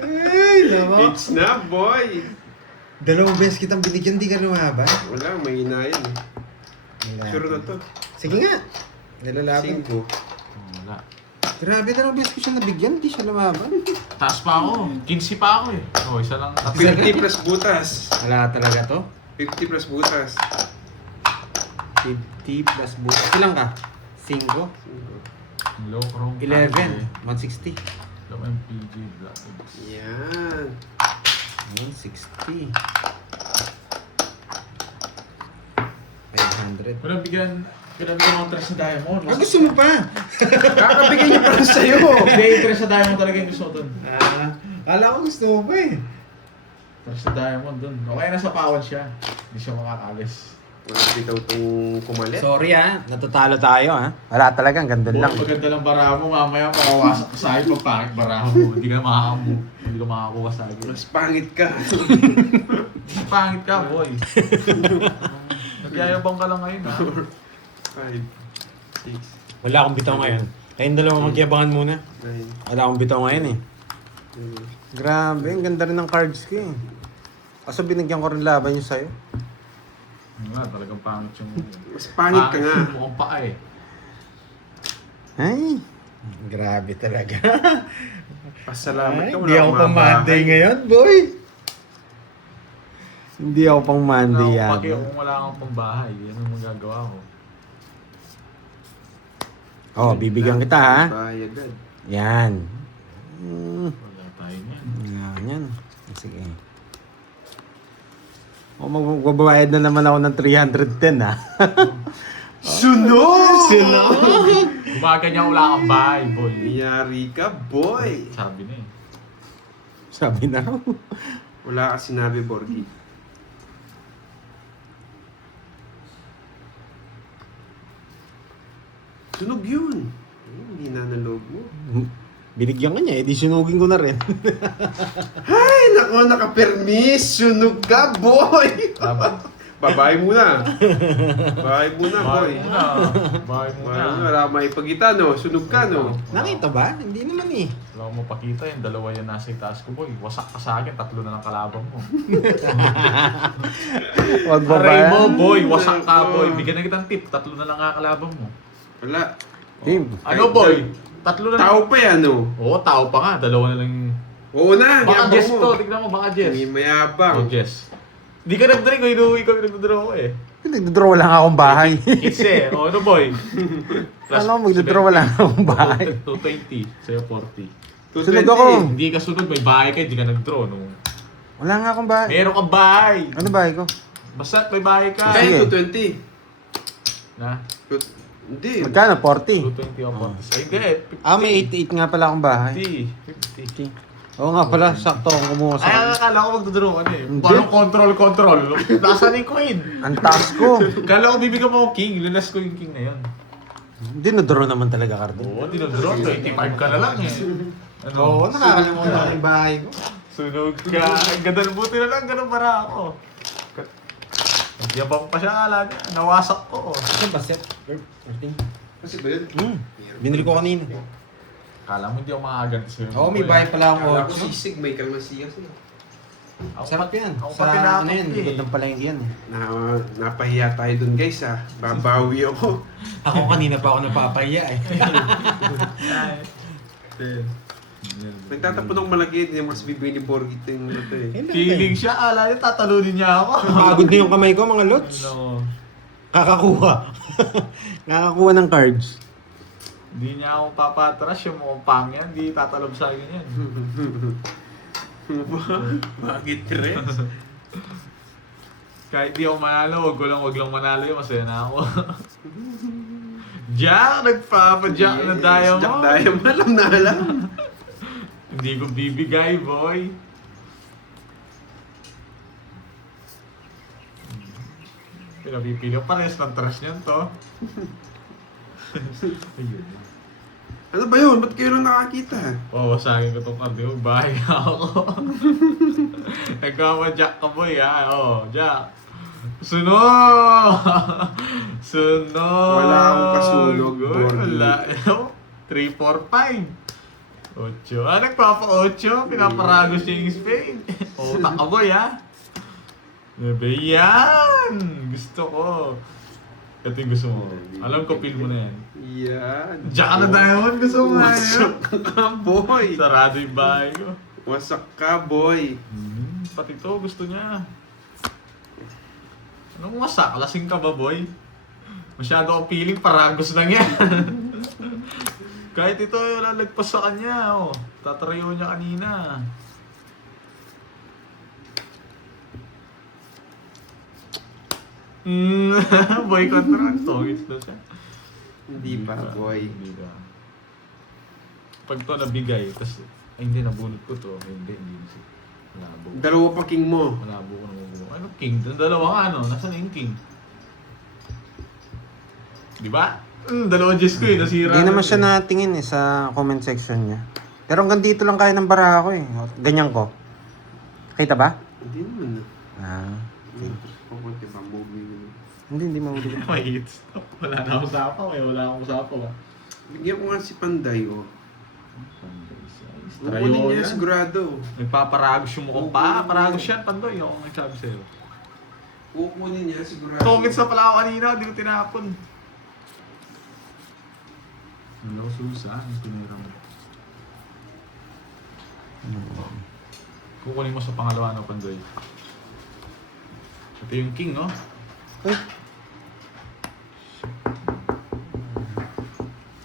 Ay, naman. It's na, boy! Dalawang beses kitang binigyan, di ka lumaban. Wala, may inayan eh. Sure na to. Sige nga. Nilalaban. 5. Wala. Grabe, dalawang beses ko siya nabigyan, di siya lumaban. Taas pa ako. 15 pa ako eh. Oh, isa lang. 50 plus butas. Wala talaga to. 50 plus butas. 50 plus butas. Ilang ka? 5? Low chrome. 11. 160. Low MPG Black Ops. Yan. 160. 500. Walang bigyan. Pinabigyan mo ang tres sa Diamond. Ah, gusto mo pa? Kakabigay niya pa rin sa'yo. Hindi, tres sa Diamond talaga yung gusto ko dun. Kala ko gusto mo pa eh. Tres sa Diamond dun. Okay na sa pawan siya. Hindi siya makakalis. Wala bitaw itong kumalit. Sorry natatalo tayo Wala talaga, ang ganda lang. Maganda lang bara mo, mamaya makawasak ka sa akin pag pangit bara mo. Hindi ka makakamu. Hindi ka makakuha sa akin. Mas pangit ka. Mas pangit ka, boy. Nagyayabang ka lang ngayon, ha? 5, 6, Wala akong bitaw ngayon. Kayong dalawa magyabangan muna. 9, Wala akong bitaw ngayon eh. Grabe, ang ganda rin ng cards ko eh. Kaso binigyan ko rin laban yung sa'yo. Wala, talagang pangit yung... Mas pangit ka nga. Mukhang paa eh. Ay, grabe talaga. Pasalamat ka. Hindi ako pang Monday ngayon, boy. Hindi ako pang Monday Wala yan. akong kung wala akong pambahay. Yan ang magagawa ko. Oh, bibigyan kita ha. Bayad agad. Yan. Wala tayo niyan. Yan. Sige. O, magbabayad na naman ako ng 310 ha. Sunog! Umaga niya wala kang bahay, boy. Yari ka, boy! Sabi na eh. Sabi na raw. Wala ka sinabi, Borgi. Sunog yun. Hindi na nalog mo. Binigyan ka niya, edi sunugin ko na rin. Ay, nako, naka-permis. Sunog ka, boy! Tama. Babae muna. Babae muna, boy. Bahay muna. Bahay muna. Babae muna. Wala akong maipagita, no? Sunog ka, no? Nakita ba? Hindi naman eh. Wala akong mapakita yung dalawa yan nasa itaas ko, boy. Wasak ka sa akin, 3 na lang kalaban mo. Wag Aray ba? mo, boy. Wasak ka, boy. Bigyan na kitang tip. 3 na lang kakalaban mo. Wala. Team. Ano, boy? 3 na lang. Tao pa yan, no? Oo, tao pa nga. 2 na lang yung... Oo na, Baka yabang Jess mo. to. Tignan mo, baka Jess. May mayabang. Oh, Jess. Di ka nag-drink, inuwi ka nag-draw ko eh. Nagdodraw lang akong bahay. Kids eh. O, ano, boy? Alam mo, magdodraw lang akong bahay. 220. Sa'yo 40. Sunod ako. Hindi ka sunod, may bahay ka, hindi ka nag-draw. No? Wala nga akong bahay. Meron kang bahay. Ano bahay ko? Basta may bahay ka. Sige. Kaya 220. Na? Hindi. Magkano? 40? 220 o 40. Ay, hindi. 50. May 88 nga pala akong bahay. 50. Oo nga pala, sakto akong kumuha Ay, sa... akala ko magdodraw ka na eh. Hindi. Parang control. Nasaan yung queen? Ang taas ko. Kala ko bibigyan mo ako king. Linas ko yung king na yun. Dinodraw naman talaga, Cardo. Oo, dinodraw. 25 ka na lang eh. Ano? Oo, nakakalimutan ko yung bahay ko. Sunog ka. Ang ganda ng buti na lang. Ganun para ako. Nagyabang pa siya kala niya. Nawasak ko. Ano ba, Seth? Kasi ba yun? Binili ko kanina. Kala mo hindi ako makaganti sa'yo. Oo, may bahay pala akong Kala ko ocho. sisig, may kalmasiya sila. Sarap yan. Ako Sa pa pinakot ano yan, eh. likod ng palengke yan eh. Napahiya tayo dun, guys, ha. Babawi ako. Ako kanina pa ako napapahiya eh. Nagtatapon ng malaki, hindi mo mas bibigyan ni Borgi ito yung ito eh. Feeling siya. Kala niya tatalunin niya ako. Pagod na yung kamay ko, mga lots. Ano? Kakakuha. Kakakuha ng cards. Hindi niya ako papatras, yung mukhang pang yan, hindi tatalob sa akin yan. Bakit tres? Kahit di ako manalo, wag lang manalo yun, masaya na ako. Jack! Nagpapa-Jack na diamond! Jack Diamond, alam na alam. Hindi ko bibigay, boy. Pinapipili ko pares ng trash niyan to. Ayun. Ano ba yun? Ba't kayo lang nakakita? Wawasagin ko itong card. Magbahay ako. Nagkama-Jack ka, boy, ha? Oo, Jack. Sunog! Sunog! Wala akong kasunog, Uy, Bordy. wala. 3, 4, 5. 8. Ah, nagpapa-8. Pinaparagos niya yung spade. Utak ka, boy, ha? Sabi, yan! Gusto ko. Ito yung gusto mo. Alam ko, feel mo na yan. Yan. Jack na diamond, gusto mo na Wasak yun. ka, boy. Sarado yung bahay ko. Wasak ka, boy. Pati to, gusto niya. Anong wasak? Lasing ka ba, boy? Masyado akong feeling, paragos lang yan. Kahit ito, lalagpas sa kanya. Oh. Tatrayo niya kanina. Boy contract. Tongits na siya. Hindi pa, boy. Hindi ba? Pag to nabigay, tapos, ay hindi, nabunot ko to. Hindi siya. Malabo. Dalawa pa king mo. Malabo ko naman. Ano king? Dalawang ano? Nasaan yung king? Di ba? Dalawang Diyos ko eh, nasira. Hindi naman siya natingin eh sa comment section niya. Pero hanggang dito lang kaya ng baraha ko eh. Ganyan ko. Kita ba? Hindi naman. Ah. Papunti ba? Movie. Hindi mahuli. May hits. Wala na akong usapaw eh. Wala akong usapaw ah. Bigyan ko nga si Panday, oh. Trayo Kukunin niya yan. sigurado. Nagpaparagos yung mukhang pa. Paragos yan, Pandoy. Ako ang sabi sa'yo. Kukunin niya sigurado. Comments na pala ako kanina. Hindi ko tinapon. Hello, Susan. Pinira mo. Kukunin mo sa pangalawa no, Pandoy. Ito yung king, no? Uy.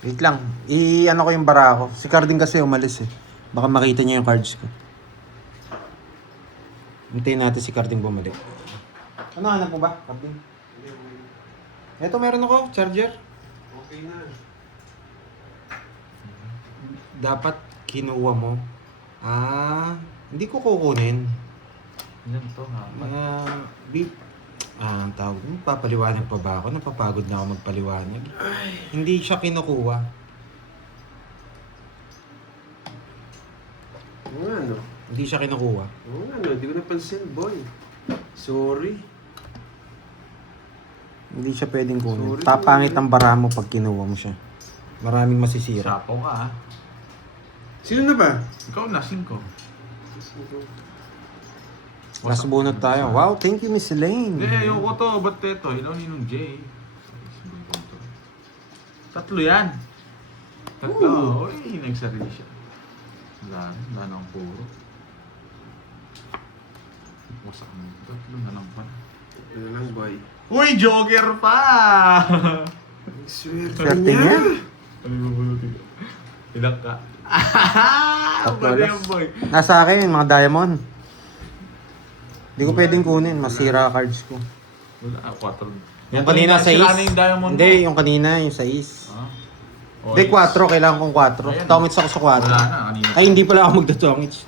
Wait lang. I-ano ko yung bara ko. Si Carding kasi umalis eh. Baka makita niya yung cards ko. Hintayin natin si Carding bumalik. Ano hanap mo ba, Carding? Eto meron ako, charger. Okay na. Dapat kinuha mo. Hindi ko kukunin. Yan to, ha? Ang tawag mo, papaliwanag pa ba ako? Napapagod na ako magpaliwanag. Hindi siya kinukuha. Oo nga, no? Hindi siya kinukuha. Oo nga, no? Hindi ko napansin, boy. Sorry. Hindi siya pwedeng kunin. Sorry. Papangit ang bara mo pag kinuha mo siya. Maraming masisira. Sapo ka, ha? Sino na ba? Ikaw na, 5. Last bunot tayo. Wow, thank you, Miss Elaine. Hindi, yung ko to. Ba't ito? Hinaw ni nung Jay. Tatlo yan. Tatlo. Uy, nagsarili siya. Wala na ang puro. Wasak mo. Tatlo na lang pa. Ano lang, boy. Uy, Joker pa! Swerte Swerte niya. niya. Ano yung bubulutin ko? Ilang ka? Tatlo Bali alas. yung boy. Nasa akin yung mga diamond. Hindi ko pwedeng kunin. Masira cards ko. Wala, 4. Yung kanina sa Sila na yung diamond Hindi, mo. yung kanina yung 6. Ah? Hindi, 4. Kailangan kong 4. Ayan. Tongits ako sa 4. Wala na, kanina. Ay, hindi pala ako magda-tongits.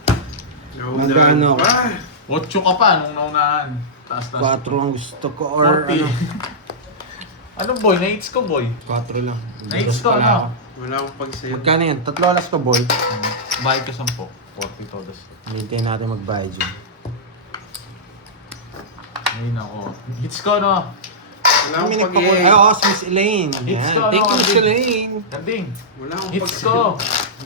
Magkano? Ah, 8 ka pa nung naunahan. Taas-taas. 4 ang gusto ko. Or 40. ano? Ano boy? Na-hits ko boy. 4 lang. Na-hits ko Pala ano? wala akong pag-save. Magkano yan? 3 alas ko, boy. Bayad ka 10. 40 todos. Hintayin natin magbayad yun. Ngayon ako. Hits ko no? Wala akong Ay, pag-save. oo, si Miss Elaine. Hits Yan. ko, Thank you, ano, Miss Carding? Elaine. Ganding. Wala akong Hits pag-save. ko.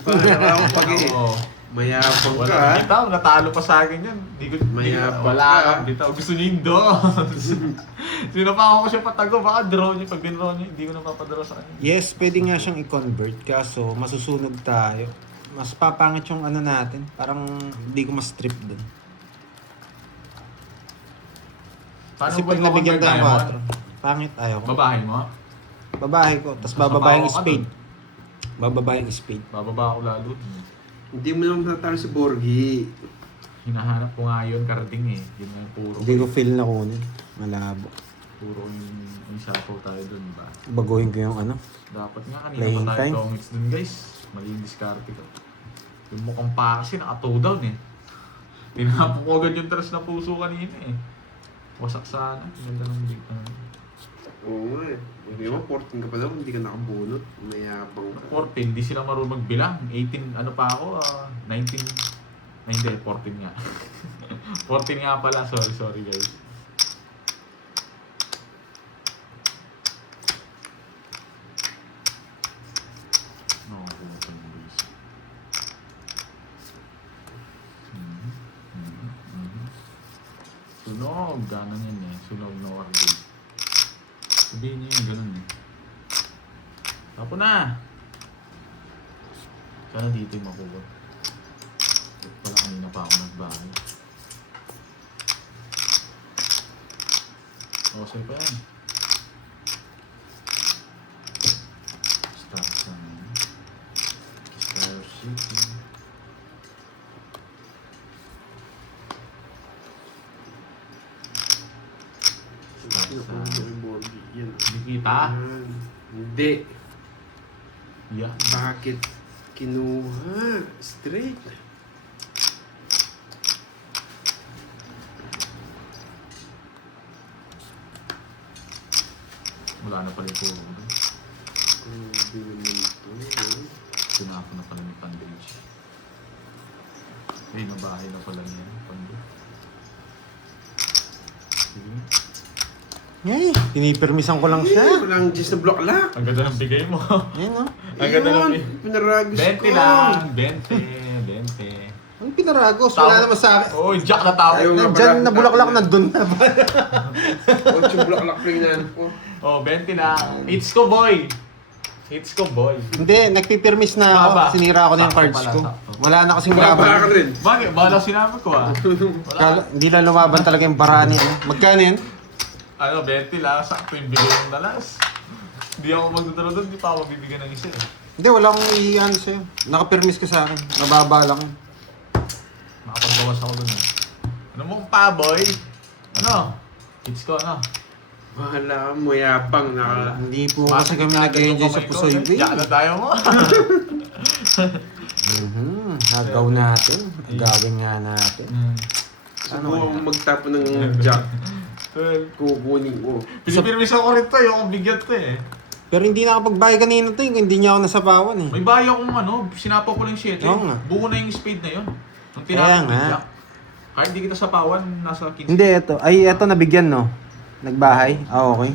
Wala akong pag-save. Oo. Mayabang ka, Wala ha? bitaw, natalo pa sa akin yan. Di ko, Mayabang wala ka. kang bitaw. Gusto niya yung dos. Sino pa ako siya patago? Baka draw niya. Pag draw niya, hindi ko na papadraw sa kanya. Yes, pwede nga siyang i-convert kaso masusunog tayo. Mas papangit yung ano natin. Parang hindi ko ma-strip dun. Paano Kasi ba pag ikaw nabigyan convert tayo diamond? 4, pangit ayaw ko. Babahay mo? Babae ko, tapos Mas bababa yung mabaho ka spade. Bababa yung spade. Bababa ako lalo. Hindi mo naman matatalo si Borgie. Hinahanap ko nga yun, karding eh. Yun nga yung puro. Hindi ko feel na kunin. Malabo. Puro yung sapaw tayo dun, ba? Baguhin ko yung ano. Dapat nga kanina Playing pa tayo time. comics dun guys. Mali yung diskarte ko. Yung mukhang pa kasi naka-toe down eh. Tinapon ko agad yung tres na puso kanina eh. Wasak sana. Ganda ng big na. Oo nga eh. Hindi mo, 14 ka pa daw, hindi ka nakabunot. Mayabang ka. 14, di sila marunong magbilang. 18, ano pa ako, 19. Ay, hindi, 14 nga. 14 nga pala, sorry guys. No, pumunta ng guys. Sunog, ganon yun eh. Sunog no arcade. Sabihin niyo yung ganun eh. Tapo na! Sana dito yung makuha. Wala kanina pa ako nagbahay. Okay pa yan. Star City. Sino pa yung Borgie? Yan. Hindi kita. Yan. Hindi. Yeah. Bakit kinuha? Straight. Wala na pala yung puro. Grabe naman ito. Tinapon na pala ni Pandage. Ay, nabahay na pala niya. Pandage. Sige. Eh, pinipermisan ko lang Eh, siya. walang Diyos na block lock. Ang ganda ng bigay mo. Ayun oh. Ang ganda ng Yun, bigay. pinaragos 20 ko. lang. 20. Ang pinaragos, wala naman sa akin. Oh, jack na tao. Ayaw. Nandyan, nabulaklak nandun na ba? 8 block lock ring na po. Oh, 20 lang. Hits ko, boy. Hits ko, boy. Hindi, nagpipirmis na ako. Baba. Sinira ko na yung Sakto cards pala, ko. sakto. Wala na kasing Wala ka laban. rin. Bakit? Bala sinabi ko ah. Wala. Hindi na lumaban talaga yung barani. Magkano yan? Ano, 20 lang. Sakto yung bigay ng dalas. Hindi ako magdadala doon. Hindi pa ako mabibigyan ng isa eh. Hindi, wala akong iyan sa'yo. Nakapirmis ka sa akin. Nababa lang. Makapagbawas ako doon eh. Ano mo pa, boy? Ano? Hits ko, ano? Wala ka, mayabang na. Hindi po kasi kami nag-enjoy sa Pusoy Bay. Diyan na tayo mo. Hagaw natin. Agawin nga natin. Subukan magtapo ng jack. Kukunin ko. Pinipirmis ako rin to. Yung bigyan to eh. Pero hindi nakapagbayad kanina to. Hindi niya ako nasapawan eh. May bayo akong ano. Sinapaw ko lang yung 7. Oo nga. Buo na yung speed na yun. Nung Kaya tinapon ko nga. yung jack. Kahit di kita sapawan, nasa 15. Hindi, ito. Ay, ito nabigyan no. Nagbahay. Ah, okay.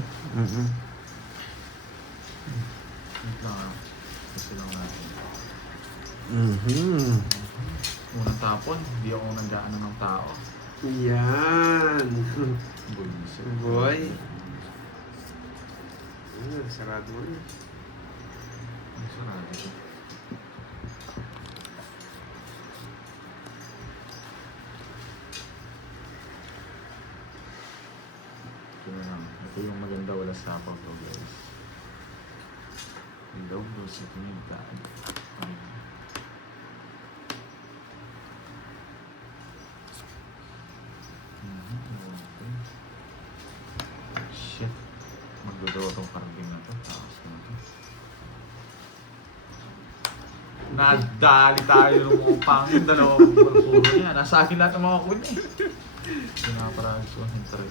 Wait lang ah. Kasi lang natin. Unang tapon, hindi ako nagdaanan ng tao. Yan. Bullshit. Boy. Sarado mo na. Ang sarado ito. Ito na lang. Ito yung maganda wala sa apaw ko guys. Hello, sa pinagdaan. Shit. Magdodaw tong karbing na to. Tapos na to. Nadali tayo ng mga pangin. Dalawang puro niya. Nasa akin lahat ng mga kun eh. Pinaparagos ko ang try.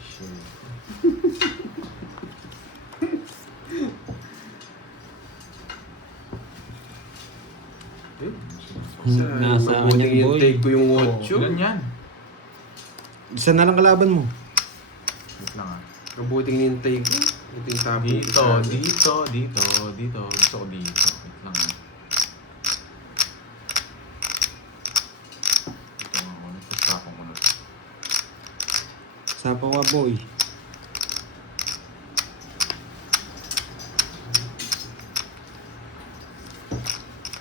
Shit. Nasa Mabuting kanya, yung boy. take ko yung Oh, 8. ilan yan? Isa na lang kalaban mo. Wait lang ah. Mabuting nintay ko. Ito yung tapo ko Dito, sa- dito. Gusto ko dito. Wait lang ah. Ito nga ako. Nagpastapon ko na. Sapa ka, boy.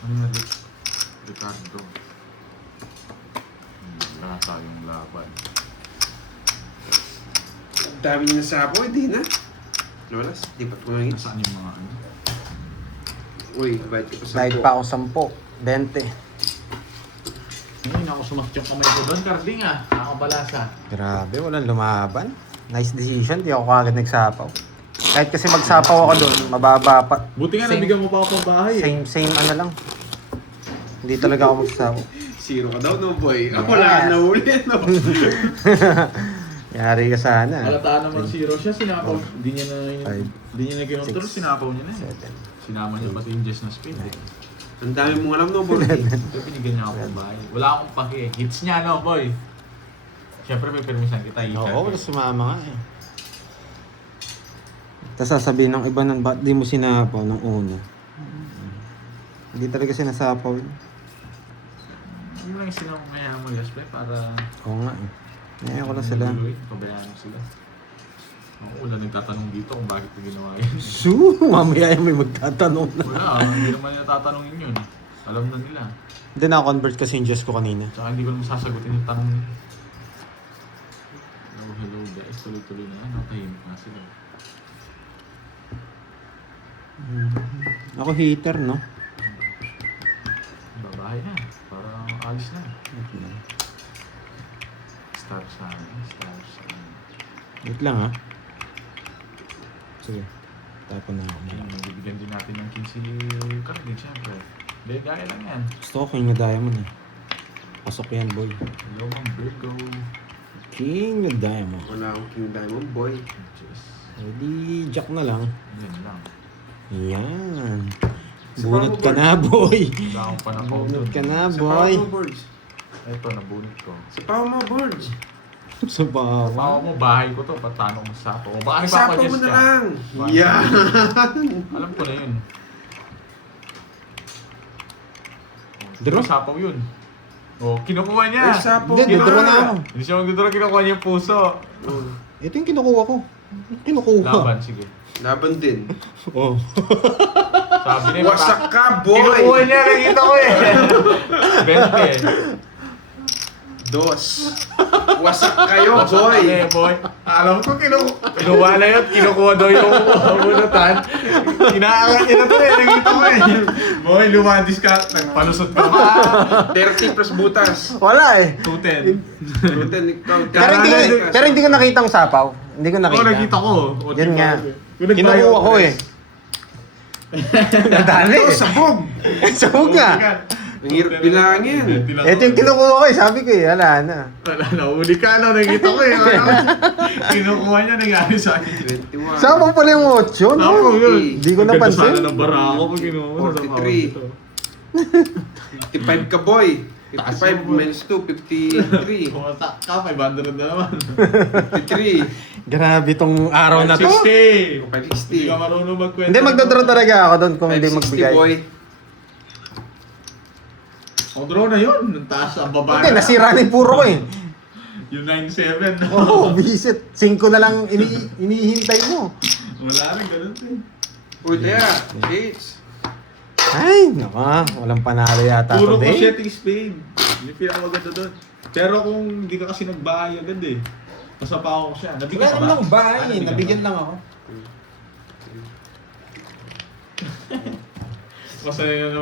Ano na Ricardo? Wala tayong laban. Dami niya na sapo, hindi na. Nawalas, di pa tumangin. Nasaan yung mga ano? Uy, bayad ka pa sa Bayad pa ako 10. 20. Ngayon ako sumakit yung kamay ko doon, Carding ah. Nakabalasa. Grabe, walang lumaban. Nice decision, di ako kagad nagsapaw. Kahit kasi magsapaw ako doon, mababa pa. Buti nga Same- nabigyan mo pa ako pang bahay eh. Same ano lang. Hindi talaga ako magsapaw. Zero ka daw, no boy? Yes. Ako wala na uli, no? Yari ka sana. Halataan naman zero siya, sinapaw. Hindi niya na Five, hindi niya nag-control, six, sinapaw niya na eh. 7. Sinama niya pati yung Jess na speed eh. Ang dami mong alam, no boy? Kaya binigyan niya ako pang bahay. Wala akong pake eh. Hits niya no, boy. Siyempre may permisan kita, i-chat. Oo, wala sumama nga eh. Tapos sasabihin ng iba nun, ba't di mo sinapaw nung una? Hindi talaga sinasapaw yun. Hindi lang sinama kaya mo last play para Oo nga eh. Ngayon ko lang sila. Pabayaan mo sila. Ako wala nagtatanong dito kung bakit ko ginawa yun. Shoo! Mamaya may magtatanong na. Wala, hindi naman nila tatanungin yun. Alam na nila. Hindi na-convert kasi yung Diyos ko kanina. Tsaka hindi ko naman sasagutin yung tanong nila. Hello guys, tuloy-tuloy na yan. Natahimik na sila. Ako hater, no? Babae na. Parang alis na. Star sign, star sign. Wait lang ha. Sige. Tapon na ako. Ayun, magbibigyan din natin ng 15 carding syempre. Hindi, gaya lang yan. Gusto ko King of Diamond eh. Pasok yan, boy. Hello, Ma'am Virgo. King of Diamond. Wala akong King Diamond, boy. Just, Ready, jack na lang. yan lang. Yan. Sa Bunot ka Power na, boy. Wala akong panakaw Bunot doon. ka na, Sa boy. Power mo, boards. Ito, nabunot ko. Sa Power mo, boards. Sa bawa. Bawa mo, bahay ko to. Patano mo sa ako. Baka Isapaw mo nagpapajess na ka. lang. Bakit? Yan. Alam ko na yun. Draw? Sapaw yun. Oh, kinukuha niya. Ay, sapaw. Hindi, Ginawa. dodro na ako. Hindi siya magdodoro, kinukuha niya yung puso. Oh, Ito yung kinukuha ko. Kinukuha. Laban, sige. laban din. Oh. Sabi niya, Wasak ka, boy. kinukuha niya, nakita ko eh. 20. Dos. Wasak kayo, boy. Eh, boy. Alam ko, kinukuha na yun. Kinukuha daw yung bunutan. Kinaangat niya na to eh. Nakita ko eh. Boy, lumadis ka. Nagpalusot ka pa. 30 plus butas. Wala eh. 210. Butan, ikaw. Pero hindi ko nakita ang sapaw. Hindi ko nakita. Oo, nakita ko. O, Yun diba? nga. Kung nagbayo Kinukuha ko ako, eh. Nadali Ito, eh. sabog. Sabog nga. Ang hirap bilangin. Ito yung kinukuha ko eh. Sabi ko eh. Wala na. Wala, nahuli ka na. Nakita ko eh. Kinukuha niya, nangyari sa akin. 21. Sapaw pala yung 8, no? Ako yun. Hindi ko napansin. Ganda sana ng bara ako pag kinuha ko. 43. 55 ka, boy. 55 minus 2, 53. Kumatak ka, 500 na naman. 53. Grabe tong araw na to. 60! 560. Hindi ka marunong magkwento. Hindi, magdodraw talaga ako doon kung hindi 560, magbigay. boy. Mag-draw na yun. Ang taas, ang baba Hindi, nasira na yung puro ko eh. Yung 9-7. Oo, oh, visit. 5 na lang inihintay mo. Wala rin, ganun eh. Uy, Tea. Gates. Ay, naka. Walang panalo yata Puro ko today. setting spade. Yun yung pinakamaganda doon. Pero kung hindi ka kasi nagbahay agad eh. Masapaw ko siya. Nabigyan Wala ka ba? naman akong bahay eh. Nabigyan Nabigyan lang ako. Masaya na naman.